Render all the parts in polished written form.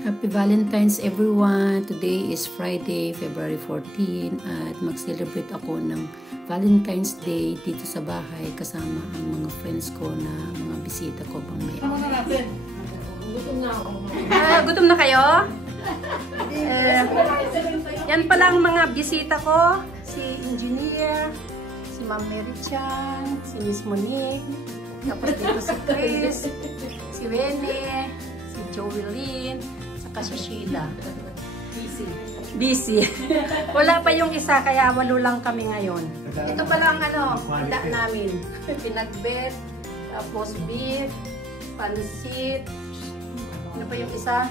Happy Valentine's everyone! Today is Friday, February 14 at mag-celebrate ako ng Valentine's Day dito sa bahay kasama ang mga friends ko na mga bisita ko pang may. Gutom na ako. Gutom na kayo? Yan pala ang mga bisita ko. Si Engineer, si Ma'am Mary Chan, si Miss Monique, tapos dito si Chris, si Rene, si Joelyn, saka si Sheila. Busy. Wala pa yung isa, kaya walo lang kami ngayon. Ito pala ang handa namin. Pinagbet, tapos beef, pansit, ano pa yung isa?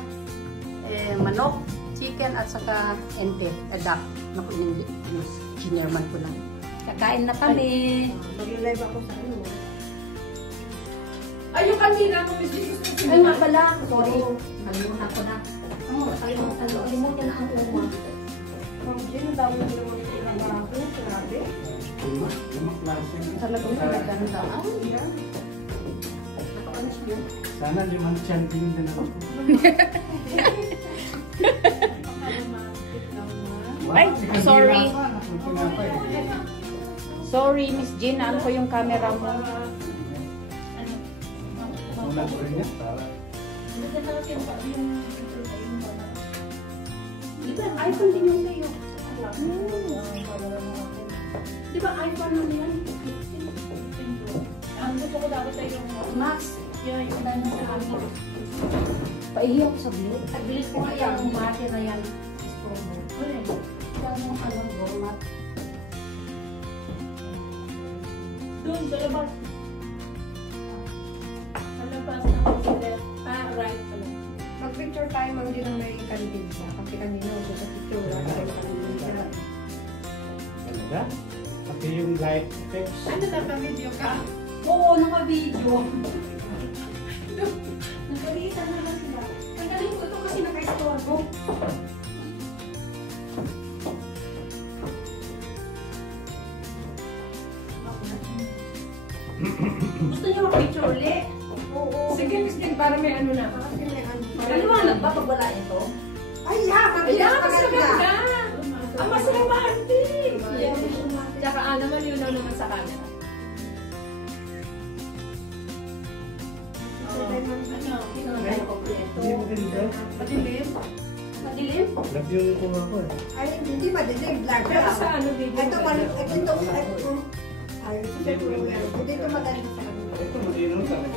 Manok, chicken, at saka ente, duck. Naku, yung ginerman ko lang. Kakain na kami. Mag-live ako sa ano. Ay, yung kanina mo, Miss Jesus. Ay, nga pala. Sorry. Kalimutan ko na. Kalimutan na ang uma. Ang Jane, dami mo naman pinagawa ko. Grabe. Talagang pinaganda. Ano siya? Sana limang champion din ako. Ay, sorry. Sorry, Miss Jean. Ano ko yung camera mo? Diba, iPhone din yung sa'yo. Diba, iPhone mo yan? Ang gusto ko dapat sa yung Max. yeah, yung dahil sa amin. Paihi ako sa bilis. Bilis ko nga yung mati na yan. Ulit. Yung doormat. Doon, sa labas. Sa labas na sila. Right pala. Mag-picture tayo mang din ang may kanilsa. Kasi kanina ako sa picture. Wala tayo kanilsa. Talaga? Pati yung light effects. Ano na pa video ka? Oo, naka-video. Nagalitan na lang sila. Tanggalin ko ito kasi naka-istorbo. Gusto niyo mag-picture ulit? Oo. Sige, Miss Jane, para may ano na. Kasi may ano. Maliwanag ba pag wala ito? Ay, yeah! Mag-ilas Ayan, pa mas ganda. maganda. Ang mas romantic. Tsaka malinaw naman sa camera. Hindi maganda. Madilim? Madilim? Love yung kuha ko eh. Ay, hindi ba? Hindi, vlog Pero ka. sa ano video? Ito, ito, ay, hindi ito maganda sa kanila. Ito matino sa akin.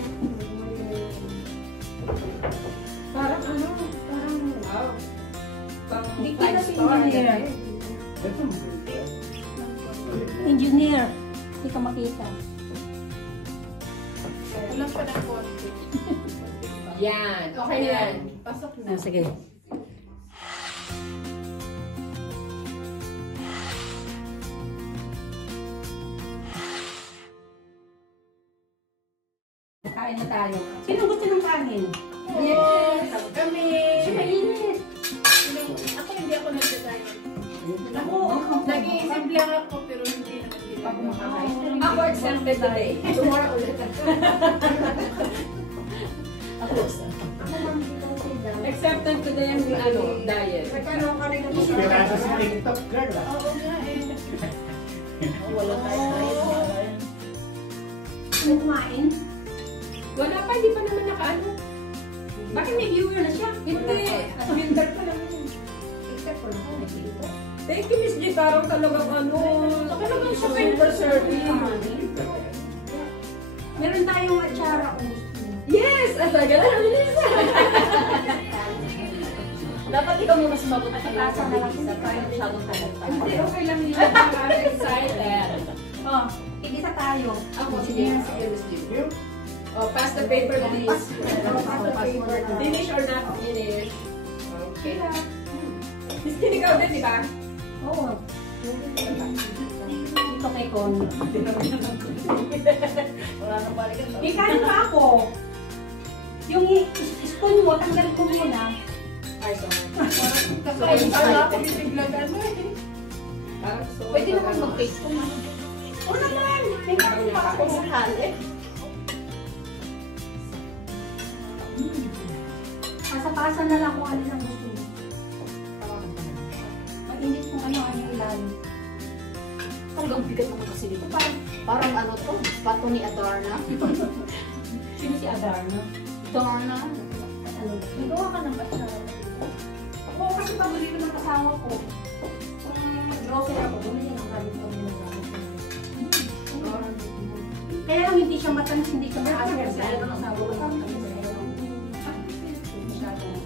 Parang ano? Parang wow. Pang Hindi 5 kita si star. engineer. Ito maganda. Engineer. Hindi ka makita. Walang pa ng konti. Yan. Okay yan. Pasok na. Sige. Kain na tayo. Sino gusto ng kanin? Yes! Kami! Mainit. Ako hindi ako nag-design. Ako, nag-iisip lang ako pero hindi naman Ako makakain. Ako exempted today. Tomorrow ulit. Accepted today ang ano, diet. Nagkaroon ka rin ng Inspirado sa TikTok girl ah. Oo nga eh. Wala tayo tayo. Ano kumain? Wala pa, hindi pa naman nakaano. Bakit may viewer na siya? Hindi. Winter pa naman yun. except for the Thank you, Miss G. Parang talagang ano. Talagang siya super serving. Meron tayong atsara kung gusto mo. Yes! Ang tagal na bilis. Dapat ikaw mo mas mabuti. Lasa na lang sa tayo. Masyadong talagpa. Hindi, okay lang yun. I'm excited. Oh, tigisa tayo. Ako, sige. Sige, Miss G. Oh, pass the paper, please. Finish or not finish? Okay. Miss G, ikaw din, di ba? Oo. Ito kay Con. Wala nang balikan. Ikain pa ako. Yung spoon mo, tanggalin mo muna. Ay, sorry. Ay, Parang ako bisiglag ano eh. Pwede naman mag-taste ko. Oo naman. May kain pa ako sa hali. Pasa-pasa na lang kung alin ang gusto mo. Mainit kung ano ang ilalim. Talagang bigat naman kasi dito. Parang ano to, bato ni Adarna. Sino si Adarna? Adarna. Ano? Nagawa ka ng basta. Oo, kasi pabili ko ng kasama ko. Grocery ako, bumili ng galing ko ng kaya lang hindi siya matamis, hindi siya maasim. Kasi ano ang sabi ko lang kami. Thank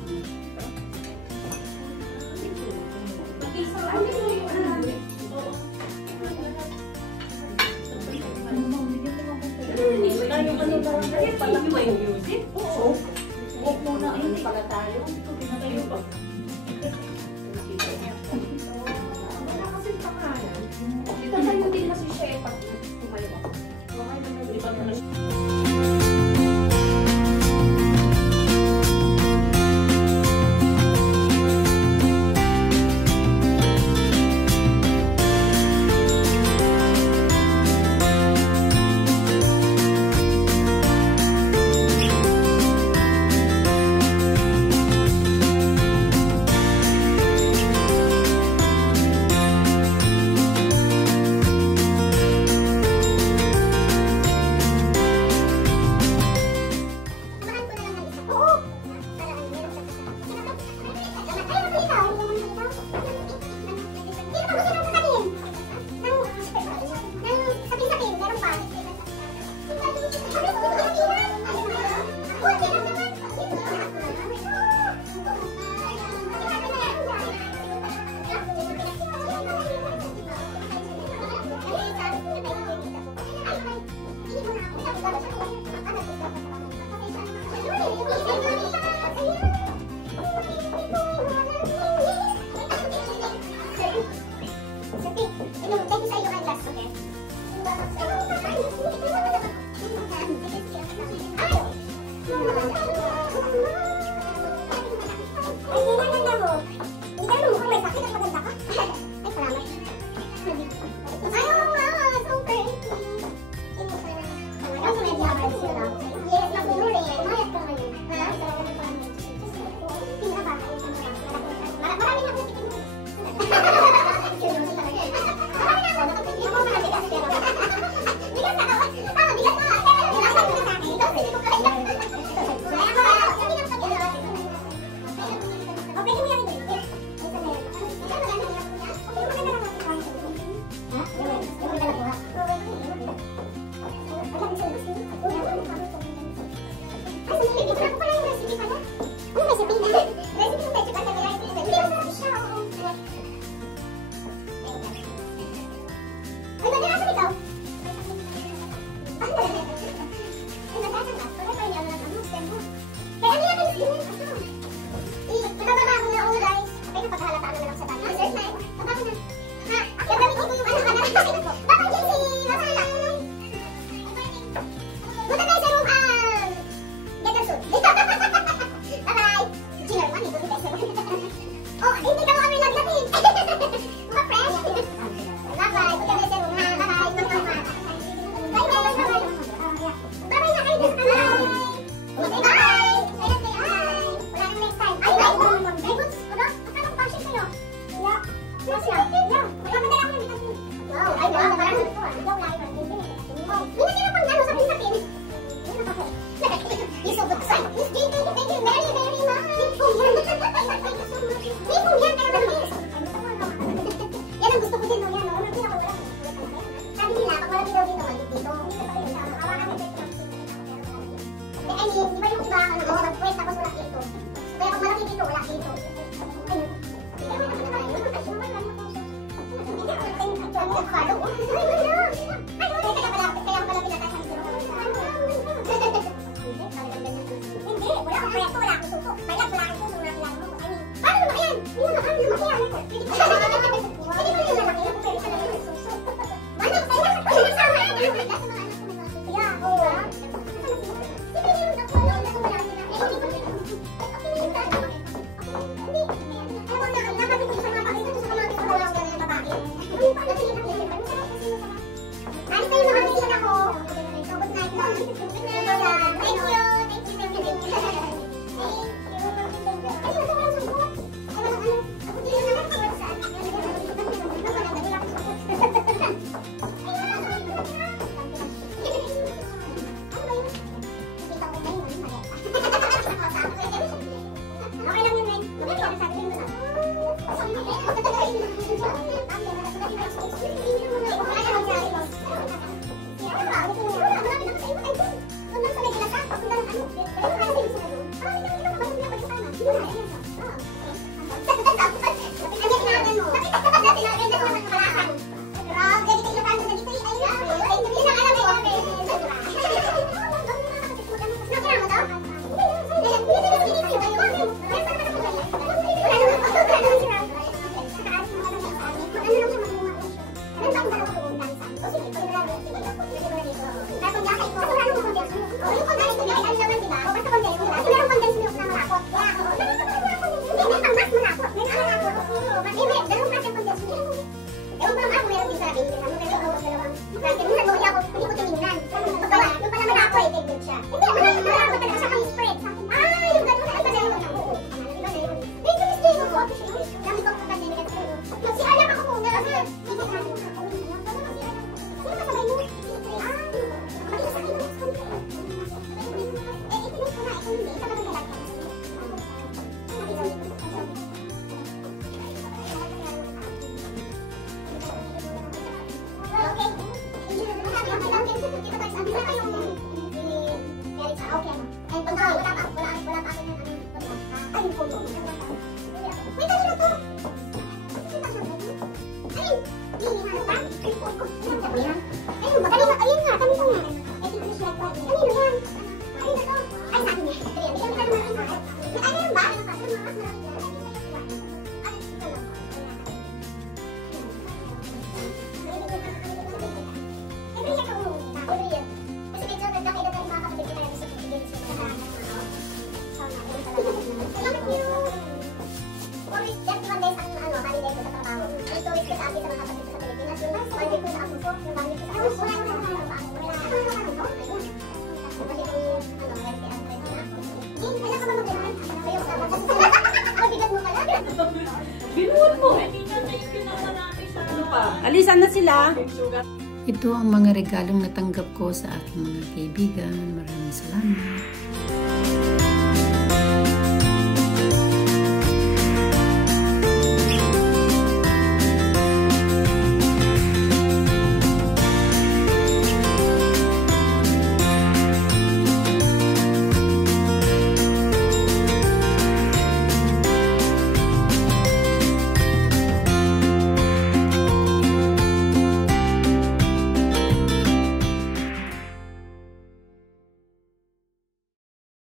you. Alisan na sila. Ito ang mga regalong natanggap ko sa aking mga kaibigan. Maraming salamat.